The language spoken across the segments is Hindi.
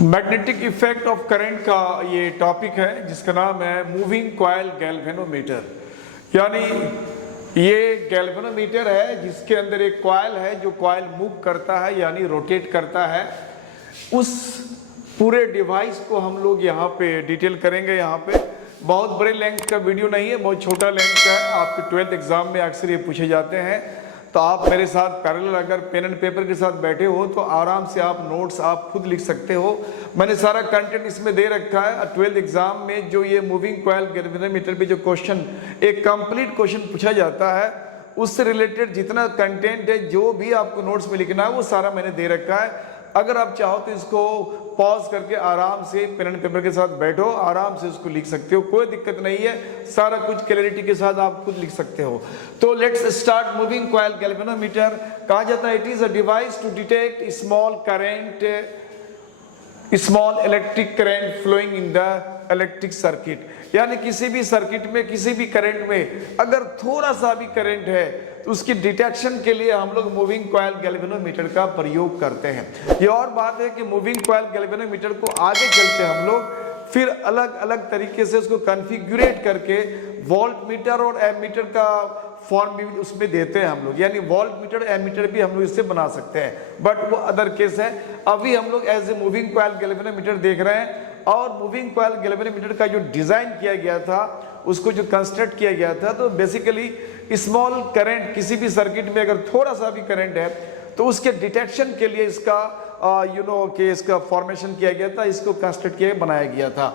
मैग्नेटिक इफेक्ट ऑफ करंट का ये टॉपिक है जिसका नाम है मूविंग कॉइल गैल्वेनोमीटर। यानी ये गैल्वेनोमीटर है जिसके अंदर एक कॉइल है जो कॉइल मूव करता है यानी रोटेट करता है। उस पूरे डिवाइस को हम लोग यहाँ पे डिटेल करेंगे। यहाँ पे बहुत बड़े लेंथ का वीडियो नहीं है, बहुत छोटा लेंथ का है। आपके 12th एग्जाम में अक्सर ये पूछे जाते हैं, तो आप मेरे साथ पैरेलल अगर पेन एंड पेपर के साथ बैठे हो तो आराम से आप नोट्स आप खुद लिख सकते हो। मैंने सारा कंटेंट इसमें दे रखा है। 12th एग्जाम में जो ये मूविंग कॉइल गैल्वेनोमीटर पे जो क्वेश्चन, एक कंप्लीट क्वेश्चन पूछा जाता है, उससे रिलेटेड जितना कंटेंट है जो भी आपको नोट्स में लिखना है वो सारा मैंने दे रखा है। अगर आप चाहो तो इसको पॉज करके आराम से पेन एंड पेपर के साथ बैठो, आराम से उसको लिख सकते हो, कोई दिक्कत नहीं है। सारा कुछ क्लैरिटी के साथ आप खुद लिख सकते हो। तो let's start. Moving coil galvanometer कहा जाता है it is a device to detect small current, small electric current flowing in the electric circuit. यानी किसी भी सर्किट में, किसी भी करंट में अगर थोड़ा सा भी करंट है तो उसकी डिटेक्शन के लिए हम लोग मूविंग कॉइल गैल्वेनोमीटर का प्रयोग करते हैं। ये और बात है कि मूविंग कॉइल गैल्वेनोमीटर को आगे चलते हम लोग फिर अलग अलग तरीके से उसको कॉन्फ़िगरेट करके वोल्ट मीटर और एमीटर का फॉर्म भी उसमें देते हैं हम लोग। यानी वोल्ट मीटर एमीटर भी हम लोग इससे बना सकते हैं, बट वो अदर केस है। अभी हम लोग as a moving coil galvanometer देख रहे हैं। और मूविंग कॉइल गैल्वेनोमीटर का जो डिजाइन किया गया था, उसको जो कंस्ट्रक्ट किया गया था, तो बेसिकली स्मॉल करंट किसी भी सर्किट में अगर थोड़ा सा भी करंट है तो उसके डिटेक्शन के लिए इसका कि इसका फॉर्मेशन किया गया था, इसको कंस्ट्रक्ट किया बनाया गया था।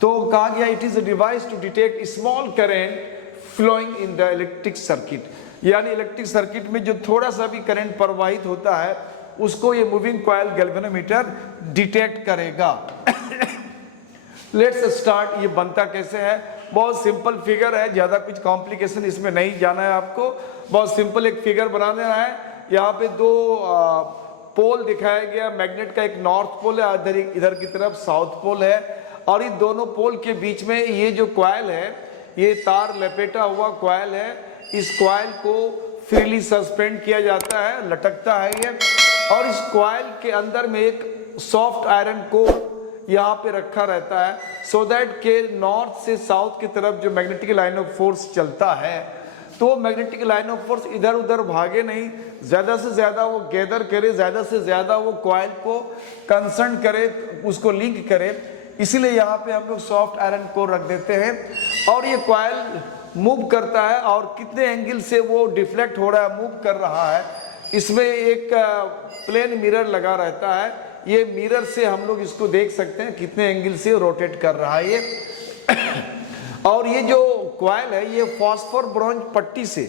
तो कहा गया it is a device to detect small current flowing in the electric circuit. यानी इलेक्ट्रिक सर्किट में जो थोड़ा सा भी करंट प्रवाहित होता है उसको ये मूविंग कॉइल गैल्वेनोमीटर डिटेक्ट करेगा। Let's start. ये बनता कैसे है? बहुत सिंपल फिगर है, ज्यादा कुछ कॉम्प्लिकेशन इसमें नहीं जाना है आपको। बहुत सिंपल एक फिगर बना देना है। यहाँ पे दो पोल दिखाया गया। मैग्नेट का एक नॉर्थ पोल है, इधर की तरफ साउथ पोल है, और इन दोनों पोल के बीच में ये जो कॉइल है, ये तार लपेटा हुआ कॉइल है। इस कॉइल को फ्रीली सस्पेंड किया जाता है, लटकता है ये। और इस कॉइल के अंदर में एक सॉफ्ट आयरन कोर यहाँ पे रखा रहता है, सो दैट के नॉर्थ से साउथ की तरफ जो मैग्नेटिक लाइन ऑफ फोर्स चलता है तो मैग्नेटिक लाइन ऑफ फोर्स इधर उधर भागे नहीं, ज्यादा से ज्यादा वो गैदर करे, ज्यादा से ज्यादा वो कॉइल को कंसर्न करे, उसको लिंक करे। इसीलिए यहाँ पे हम लोग सॉफ्ट आयरन कोर रख देते हैं। और ये कॉइल मूव करता है और कितने एंगल से वो डिफ्लेक्ट हो रहा है, मूव कर रहा है, इसमें एक प्लेन मिरर लगा रहता है। ये मिरर से हम लोग इसको देख सकते हैं कितने एंगल से रोटेट कर रहा है ये। और ये जो कॉइल है ये फॉस्फोर ब्रॉन्ज पट्टी से,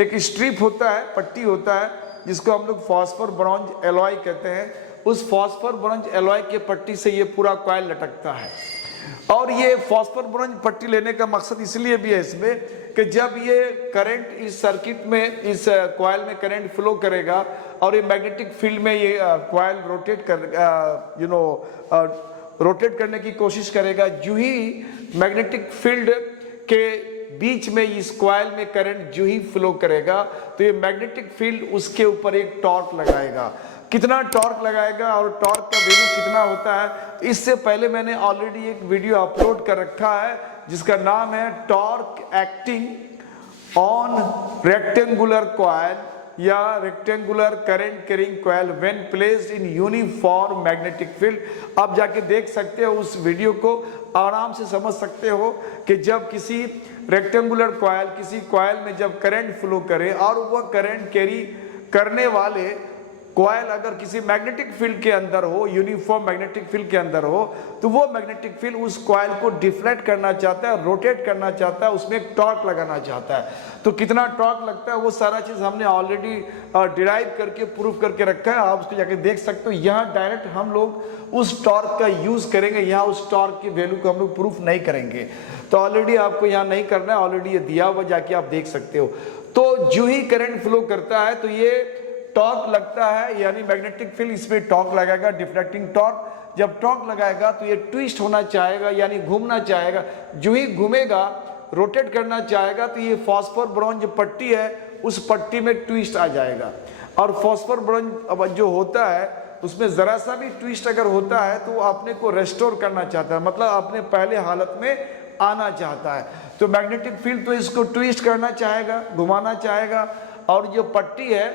एक स्ट्रिप होता है, पट्टी होता है, जिसको हम लोग फॉस्फोर ब्रॉन्ज एलॉय कहते हैं। उस फॉस्फोर ब्रॉन्ज एलॉय के पट्टी से ये पूरा कॉइल लटकता है। और ये फॉस्फोर ब्रॉन्ज पट्टी लेने का मकसद इसलिए भी है इसमें कि जब ये करंट इस सर्किट में, इस कॉइल में करंट फ्लो करेगा और ये मैग्नेटिक फील्ड में ये कॉइल रोटेट करने की कोशिश करेगा, जो ही मैग्नेटिक फील्ड के बीच में इस कॉइल में करंट जो ही फ्लो करेगा तो ये मैग्नेटिक फील्ड उसके ऊपर एक टॉर्क लगाएगा। कितना टॉर्क लगाएगा और टॉर्क का वैल्यू कितना होता है, तो इससे पहले मैंने ऑलरेडी एक वीडियो अपलोड कर रखा है जिसका नाम है torque acting on rectangular coil या rectangular current carrying coil when placed in uniform magnetic field. आप जाके देख सकते हो उस वीडियो को, आराम से समझ सकते हो कि जब किसी रेक्टेंगुलर कॉइल, किसी कॉइल में जब करंट फ्लो करे और वह करंट कैरी करने वाले कॉइल अगर किसी मैग्नेटिक फील्ड के अंदर हो, यूनिफॉर्म मैग्नेटिक फील्ड के अंदर हो, तो वो मैग्नेटिक फील्ड उस कॉइल को डिफ्लेक्ट करना चाहता है, रोटेट करना चाहता है, उसमें एक टॉर्क लगाना चाहता है। तो कितना टॉर्क लगता है वो सारा चीज हमने ऑलरेडी डिराइव करके प्रूव करके रखा है, आप उसको जाके देख सकते हो। यहाँ डायरेक्ट हम लोग उस टॉर्क का यूज करेंगे, यहाँ उस टॉर्क की वैल्यू को हम लोग प्रूफ नहीं करेंगे। तो ऑलरेडी आपको यहाँ नहीं करना है, ऑलरेडी ये दिया हुआ, जाके आप देख सकते हो। तो जो ही करंट फ्लो करता है तो ये टॉर्क लगता है, यानी मैग्नेटिक फील्ड इसमें टॉर्क लगाएगा, डिफ्लेक्टिंग टॉर्क। जब टॉर्क लगाएगा तो ये ट्विस्ट होना चाहेगा, यानी घूमना चाहेगा। जो ही घूमेगा, रोटेट करना चाहेगा, तो ये फॉस्फोर ब्रॉन्ज पट्टी है, उस पट्टी में ट्विस्ट आ जाएगा। और फॉस्फोर ब्रॉन्ज जो होता है उसमें जरा सा भी ट्विस्ट अगर होता है तो वो अपने को रेस्टोर करना चाहता है, मतलब अपने पहले हालत में आना चाहता है। तो मैग्नेटिक फील्ड तो इसको ट्विस्ट करना चाहेगा, घुमाना चाहेगा, और जो पट्टी है,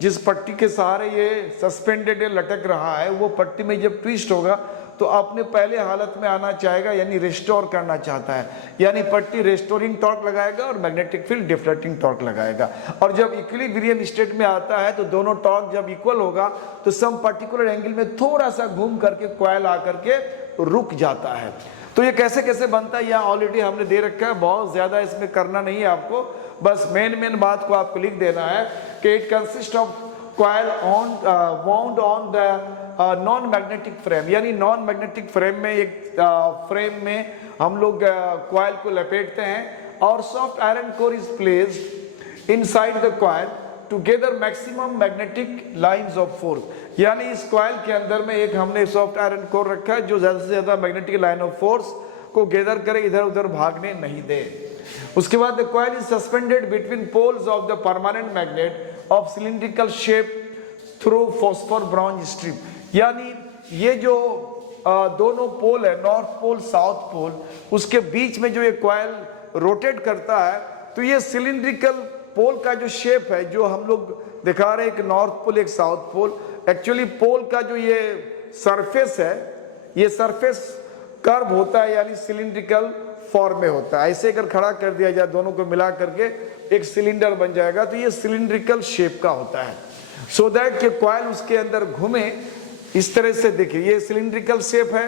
जिस पट्टी के सहारे ये सस्पेंडेड लटक रहा है, वो पट्टी में जब ट्विस्ट होगा तो अपने पहले हालत में आना चाहेगा, यानी रिस्टोर करना चाहता है। यानी पट्टी रेस्टोरिंग टॉर्क लगाएगा और मैग्नेटिक फील्ड डिफ्लेक्टिंग टॉर्क लगाएगा। और जब इक्विलिब्रियम स्टेट में आता है तो दोनों टॉर्क जब इक्वल होगा तो सम पर्टिकुलर एंगल में थोड़ा सा घूम करके कॉइल आकर के रुक जाता है। तो ये कैसे कैसे बनता है यहाँ ऑलरेडी हमने दे रखा है, बहुत ज्यादा इसमें करना नहीं है आपको, बस मेन बात को आपको लिख देना है कि it consist of coil wound on the non magnetic frame, यानी नॉन मैग्नेटिक फ्रेम में एक फ्रेम में हम लोग कॉइल को लपेटते हैं और soft iron core is placed inside the coil to gather maximum magnetic lines of force. यानी इस कॉइल के अंदर में एक हमने सॉफ्ट आयरन कोर रखा है जो ज्यादा से ज्यादा मैग्नेटिक लाइन ऑफ फोर्स को गेदर करे, इधर उधर भागने नहीं दे। उसके बाद the coil is suspended between poles of the permanent magnet of cylindrical shape through phosphor bronze strip. यानी ये जो दोनों पोल है, नॉर्थ पोल साउथ पोल, उसके बीच में जो ये कॉइल रोटेट करता है तो ये सिलिंड्रिकल पोल का जो शेप है, जो हम लोग दिखा रहे हैं, एक नॉर्थ पोल एक साउथ पोल, एक्चुअली पोल का जो ये सरफेस है, ये सरफेस कर्व होता है, यानी सिलिंड्रिकल फॉर्म में होता है। ऐसे अगर खड़ा कर दिया जाए दोनों को मिला करके एक सिलेंडर बन जाएगा, तो ये सिलिंड्रिकल शेप का होता है, सो दैट कि कॉइल उसके अंदर घूमे इस तरह से। देखिए ये सिलिंड्रिकल शेप है,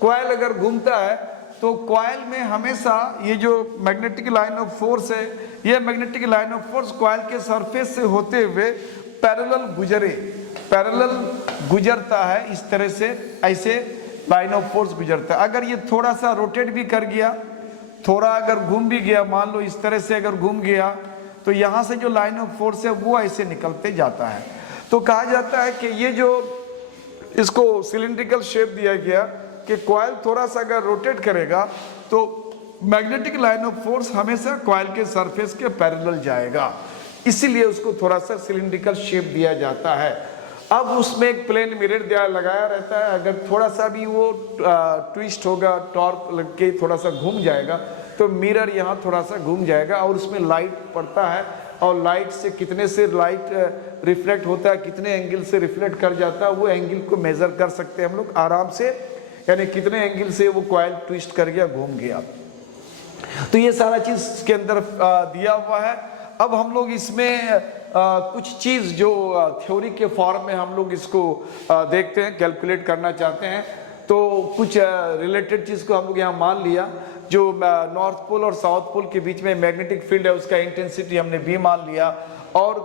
कॉइल अगर घूमता है तो कॉइल में हमेशा ये जो मैग्नेटिक लाइन ऑफ फोर्स है, ये magnetic line of force coil के सरफेस से होते हुए पैरेलल गुजरता है, इस तरह से ऐसे लाइन ऑफ फोर्स गुजरता है। अगर ये थोड़ा सा रोटेट भी कर गया, थोड़ा अगर घूम भी गया, मान लो इस तरह से अगर घूम गया, तो यहाँ से जो लाइन ऑफ फोर्स है वो ऐसे निकलते जाता है। तो कहा जाता है कि ये जो इसको सिलिंड्रिकल शेप दिया गया कि कॉइल थोड़ा सा अगर रोटेट करेगा तो मैग्नेटिक लाइन ऑफ फोर्स हमेशा कॉइल के सरफेस के पैरेलल जाएगा, इसीलिए उसको थोड़ा सा सिलिंड्रिकल शेप दिया जाता है। अब उसमें एक प्लेन मिरर दिया लगाया रहता है, अगर थोड़ा सा भी वो ट्विस्ट होगा, टॉर्क लग के थोड़ा सा घूम जाएगा तो मिरर यहाँ थोड़ा सा घूम जाएगा और उसमें लाइट पड़ता है, और लाइट से कितने से लाइट रिफ्लेक्ट होता है, कितने एंगल से रिफ्लेक्ट कर जाता है, वो एंगल को मेजर कर सकते हैं हम लोग आराम से, यानी कितने एंगल से वो कॉइल ट्विस्ट कर गया, घूम गया। तो ये सारा चीज के अंदर दिया हुआ है। अब हम लोग इसमें कुछ चीज जो थ्योरी के फॉर्म में हम लोग इसको देखते हैं, कैलकुलेट करना चाहते हैं, तो कुछ रिलेटेड चीज को हम लोग यहाँ मान लिया। जो नॉर्थ पोल और साउथ पोल के बीच में मैग्नेटिक फील्ड है उसका इंटेंसिटी हमने V मान लिया, और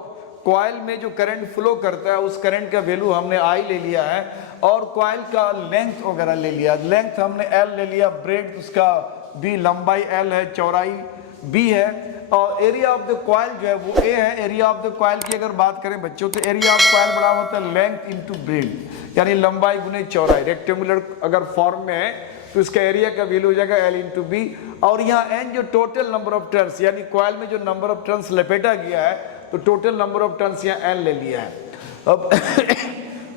कॉइल में जो करंट फ्लो करता है उस करंट का वैल्यू हमने I ले लिया है, और कॉइल का लेंथ वगैरह ले लिया, लेंथ हमने L ले लिया, ब्रेड उसका B, लंबाई L है, चौड़ाई B है, और एरिया ऑफ द कॉइल जो है वो A है। एरिया ऑफ द कॉइल की अगर बात करें बच्चों तो एरिया ऑफ कॉइल बड़ा होता है लेंथ इनटू ब्रेड, यानी लंबाई गुने चौड़ाई। रेक्टेंगुलर अगर फॉर्म में है तो इसका एरिया का वैल्यू हो जाएगा L इंटू B, और यहाँ N जो टोटल नंबर ऑफ टर्न्स, यानी कॉइल में जो नंबर ऑफ टर्न्स लपेटा गया है तो टोटल नंबर ऑफ टर्न्स यहाँ N ले लिया है। अब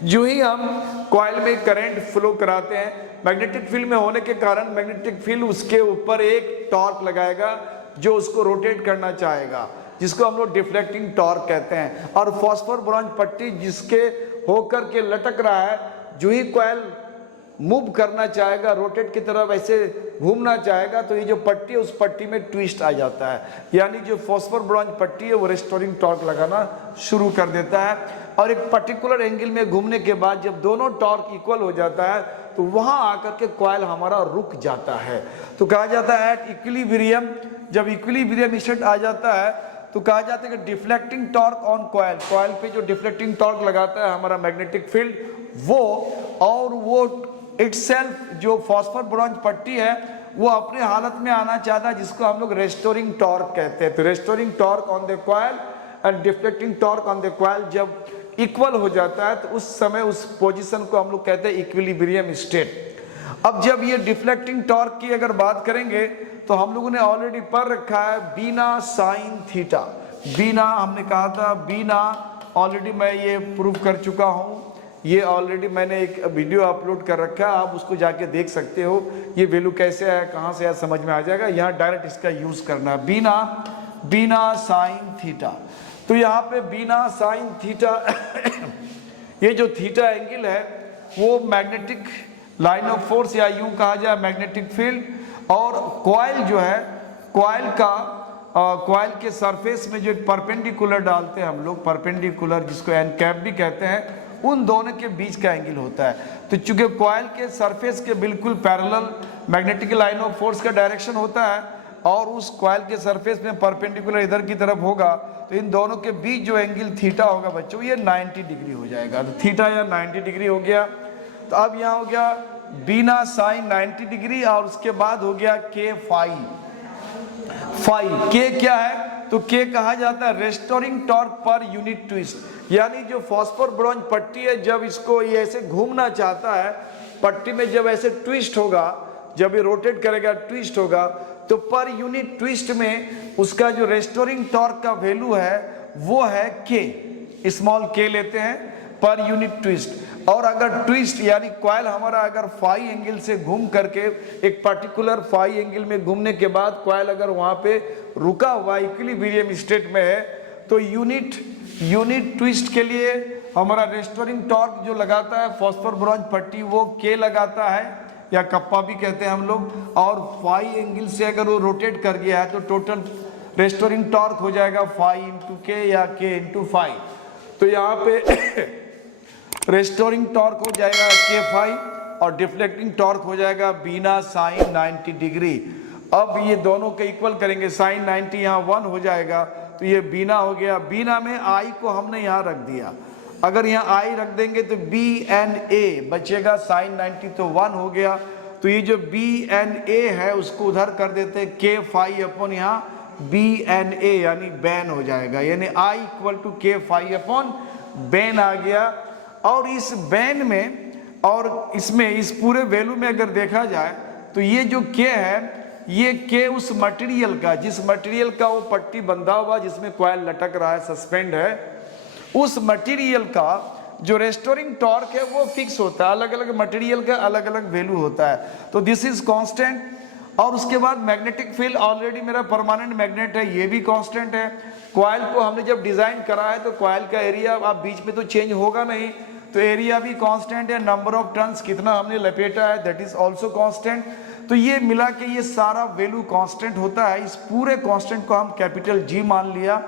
जो ही हम कॉइल में करंट फ्लो कराते हैं, मैग्नेटिक फील्ड में होने के कारण मैग्नेटिक फील्ड उसके ऊपर एक टॉर्क लगाएगा जो उसको रोटेट करना चाहेगा, जिसको हम लोग डिफ्लेक्टिंग टॉर्क कहते हैं। और फॉस्फोर ब्रॉन्ज पट्टी जिसके होकर के लटक रहा है, जो ही कॉइल मूव करना चाहेगा, रोटेट की तरफ ऐसे घूमना चाहेगा, तो ये जो पट्टी है उस पट्टी में ट्विस्ट आ जाता है, यानी जो फॉस्फोर ब्रॉन्ज पट्टी है वो रेस्टोरिंग टॉर्क लगाना शुरू कर देता है। और एक पर्टिकुलर एंगल में घूमने के बाद जब दोनों टॉर्क इक्वल हो जाता है तो वहां आकर के कॉइल हमारा रुक जाता है। तो कहा जाता है एट इक्विलिब्रियम, जब इक्विलिब्रियम स्टेट आ जाता है तो कहा जाता है कि deflecting torque on coil, coil पे जो डिफ्लेक्टिंग टॉर्क लगाता है हमारा मैग्नेटिक फील्ड वो, और वो इटसेल्फ जो फॉस्फोर ब्रॉन्ज पट्टी है वो अपने हालत में आना चाहता है, जिसको हम लोग रेस्टोरिंग टॉर्क कहते हैं। तो restoring torque on the coil and deflecting torque on the coil जब इक्वल हो जाता है तो उस समय उस पोजीशन को हम लोग कहते हैं इक्विलिब्रियम स्टेट। अब जब ये डिफ्लेक्टिंग टॉर्क की अगर बात करेंगे तो हम लोगों ने ऑलरेडी पढ़ रखा है बीना साइन थीटा। बीना हमने कहा था, बीना ऑलरेडी मैं ये प्रूव कर चुका हूं ये ऑलरेडी मैंने एक वीडियो अपलोड कर रखा है, आप उसको जाके देख सकते हो। ये वैल्यू कैसे आया, कहाँ से आया, समझ में आ जाएगा। यहाँ डायरेक्ट इसका यूज करना, बीना साइन थीटा। तो यहाँ पे बीना साइन थीटा ये जो थीटा एंगल है वो मैग्नेटिक लाइन ऑफ फोर्स या यूं कहा जाए मैग्नेटिक फील्ड, और कॉइल जो है, कॉइल के सरफेस में जो एक परपेंडिकुलर डालते हैं हम लोग, परपेंडिकुलर जिसको एन कैप भी कहते हैं, उन दोनों के बीच का एंगल होता है। तो चूंकि कॉइल के सरफेस के बिल्कुल parallel magnetic line of force का डायरेक्शन होता है और उस कॉइल के सरफेस में परपेंडिकुलर इधर की तरफ होगा, तो इन दोनों के बीच जो एंगल थीटा होगा बच्चों, ये 90 डिग्री हो जाएगा। तो थीटा या 90 डिग्री हो गया। तो अब यहाँ हो गया बीना साइन 90 डिग्री, और उसके बाद हो गया के फाई। के क्या है, तो के कहा जाता है restoring torque per unit twist. यानी जो फॉस्फोर ब्रोंज पट्टी है, जब इसको ये ऐसे घूमना चाहता है, पट्टी में जब ऐसे ट्विस्ट होगा, जब ये रोटेट करेगा, ट्विस्ट होगा, तो पर यूनिट ट्विस्ट में उसका जो रेस्टोरिंग टॉर्क का वैल्यू है वो है के, स्मॉल के लेते हैं पर यूनिट ट्विस्ट। और अगर ट्विस्ट यानी कॉइल हमारा अगर फाई एंगल से घूम करके एक पर्टिकुलर फाई एंगल में घूमने के बाद कॉइल अगर वहां पे रुका हुआ इक्विलिब्रियम स्टेट में है, तो यूनिट ट्विस्ट के लिए हमारा रेस्टोरिंग टॉर्क जो लगाता है फॉस्फोर ब्रोंज पट्टी, वो के लगाता है या कप्पा भी कहते हैं हम लोग। और फाई एंगल से अगर वो रोटेट कर गया है तो टोटल रेस्टोरिंग टॉर्क हो जाएगा फाई इंटू के या के इंटू फाई। तो यहाँ पे रेस्टोरिंग टॉर्क हो जाएगा के फाई और डिफ्लेक्टिंग टॉर्क हो जाएगा बीना साइन 90 डिग्री। अब ये दोनों के इक्वल करेंगे, साइन 90 यहाँ 1 हो जाएगा, तो ये बीना हो गया। बीना में आई को हमने यहाँ रख दिया, अगर यहाँ आई रख देंगे तो बी एन ए बचेगा, साइन 90 तो 1 हो गया। तो ये जो बी एन ए है उसको उधर कर देते हैं, के फाई अपॉन यहाँ बी एन ए यानी बैन हो जाएगा, यानी आई इक्वल टू के फाई अपॉन बैन आ गया। और इस बैन में और इसमें इस पूरे वैल्यू में अगर देखा जाए तो ये जो के है, ये के उस मटेरियल का, जिस मटेरियल का वो पट्टी बंधा हुआ जिसमें कॉइल लटक रहा है, सस्पेंड है, उस मटेरियल का जो रेस्टोरिंग टॉर्क है वो फिक्स होता है। अलग अलग मटेरियल का अलग अलग वैल्यू होता है, तो दिस इज कांस्टेंट। और उसके बाद मैग्नेटिक फील्ड, ऑलरेडी मेरा परमानेंट मैग्नेट है, ये भी कांस्टेंट है। कॉइल को हमने जब डिजाइन करा है तो कॉइल का एरिया अब बीच में तो चेंज होगा नहीं, तो एरिया भी कांस्टेंट है। नंबर ऑफ टर्न्स कितना हमने लपेटा है दैट इज आल्सो कांस्टेंट। तो ये मिला के ये सारा वैल्यू कांस्टेंट होता है। इस पूरे कांस्टेंट को हम कैपिटल जी मान लिया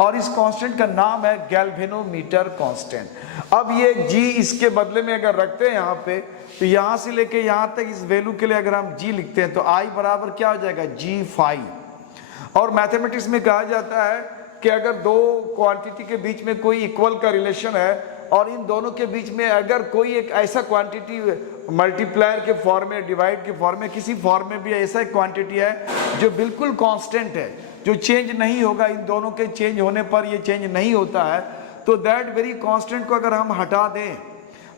और इस कांस्टेंट का नाम है गैल्वेनोमीटर कांस्टेंट। अब ये जी इसके बदले में अगर रखते हैं यहाँ पे, तो यहाँ से लेके यहाँ तक इस वैल्यू के लिए अगर हम जी लिखते हैं तो आई बराबर क्या हो जाएगा, जी फाई। और मैथमेटिक्स में कहा जाता है कि अगर दो क्वांटिटी के बीच में कोई इक्वल का रिलेशन है और इन दोनों के बीच में अगर कोई एक ऐसा क्वांटिटी मल्टीप्लायर के फॉर्म में, डिवाइड के फॉर्म में, किसी फॉर्म में भी ऐसा एक क्वांटिटी है जो बिल्कुल कांस्टेंट है, जो चेंज नहीं होगा, इन दोनों के चेंज होने पर ये चेंज नहीं होता है, तो दैट वेरी कांस्टेंट को अगर हम हटा दें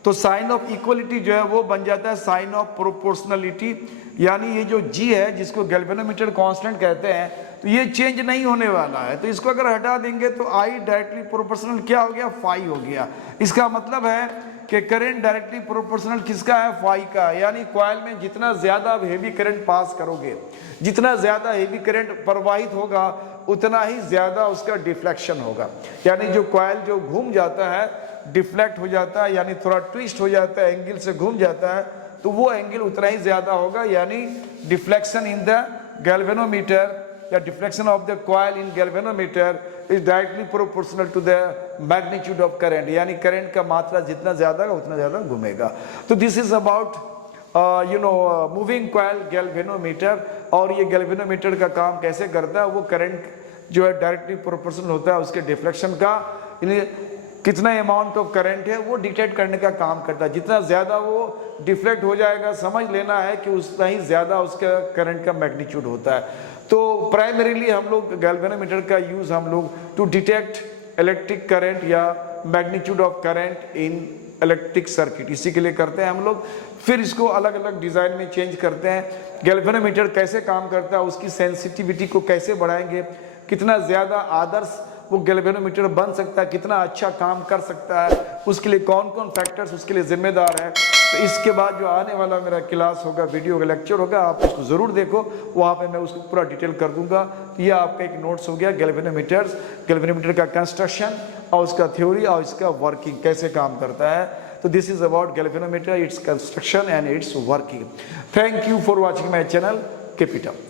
तो साइन ऑफ इक्वलिटी जो है वो बन जाता है साइन ऑफ प्रोपोर्शनलिटी। यानी ये जो जी है जिसको गैल्वेनोमीटर कांस्टेंट कहते हैं, तो ये चेंज नहीं होने वाला है। तो इसको अगर हटा देंगे तो आई डायरेक्टली प्रोपोर्शनल क्या हो गया, फाई हो गया। इसका मतलब है कि करंट डायरेक्टली प्रोपोर्शनल किसका है, फाई का। यानी कॉइल में जितना ज्यादा आप हेवी करंट पास करोगे, जितना ज्यादा हेवी करंट प्रवाहित होगा, उतना ही ज्यादा उसका डिफ्लेक्शन होगा। यानी जो कॉइल जो घूम जाता है, डिफ्लेक्ट हो जाता है, यानी थोड़ा ट्विस्ट हो जाता है, एंगल से घूम जाता है, तो वो एंगल उतना ही ज्यादा होगा। यानी डिफ्लेक्शन इन द गैल्वेनोमीटर या deflection of the coil in galvanometer is directly proportional to the magnitude of current. यानी करंट का मात्रा जितना ज्यादा होगा उतना ज्यादा घूमेगा। तो this is about moving coil galvanometer. और ये गैल्वेनोमीटर का काम कैसे करता है, वो करंट जो है डायरेक्टली प्रोपोर्शनल होता है उसके डिफ्लेक्शन का, कितना अमाउंट ऑफ करंट है वो डिटेक्ट करने का काम करता है। जितना ज्यादा वो डिफ्लेक्ट हो जाएगा, समझ लेना है कि उतना ही ज्यादा उसका करंट का मैग्नीट्यूड होता है। तो प्राइमरीली हम लोग गैल्वेनोमीटर का यूज हम लोग टू डिटेक्ट इलेक्ट्रिक करंट या magnitude of current in electric circuit, इसी के लिए करते हैं हम लोग। फिर इसको अलग अलग डिजाइन में चेंज करते हैं। गैल्वेनोमीटर कैसे काम करता है, उसकी सेंसिटिविटी को कैसे बढ़ाएंगे, कितना ज्यादा आदर्श वो गैल्वेनोमीटर बन सकता है, कितना अच्छा काम कर सकता है, उसके लिए कौन कौन फैक्टर्स उसके लिए जिम्मेदार है। तो इसके बाद जो आने वाला मेरा क्लास होगा, वीडियो का लेक्चर होगा, आप उसको ज़रूर देखो, वहाँ पे मैं उसको पूरा डिटेल कर दूंगा। तो ये आपका एक नोट्स हो गया गैल्वेनोमीटर्स, गैल्वेनोमीटर का कंस्ट्रक्शन और उसका थ्योरी और इसका वर्किंग कैसे काम करता है। तो this is about galvanometer, its construction and it's working. Thank you for watching my channel, keep it up.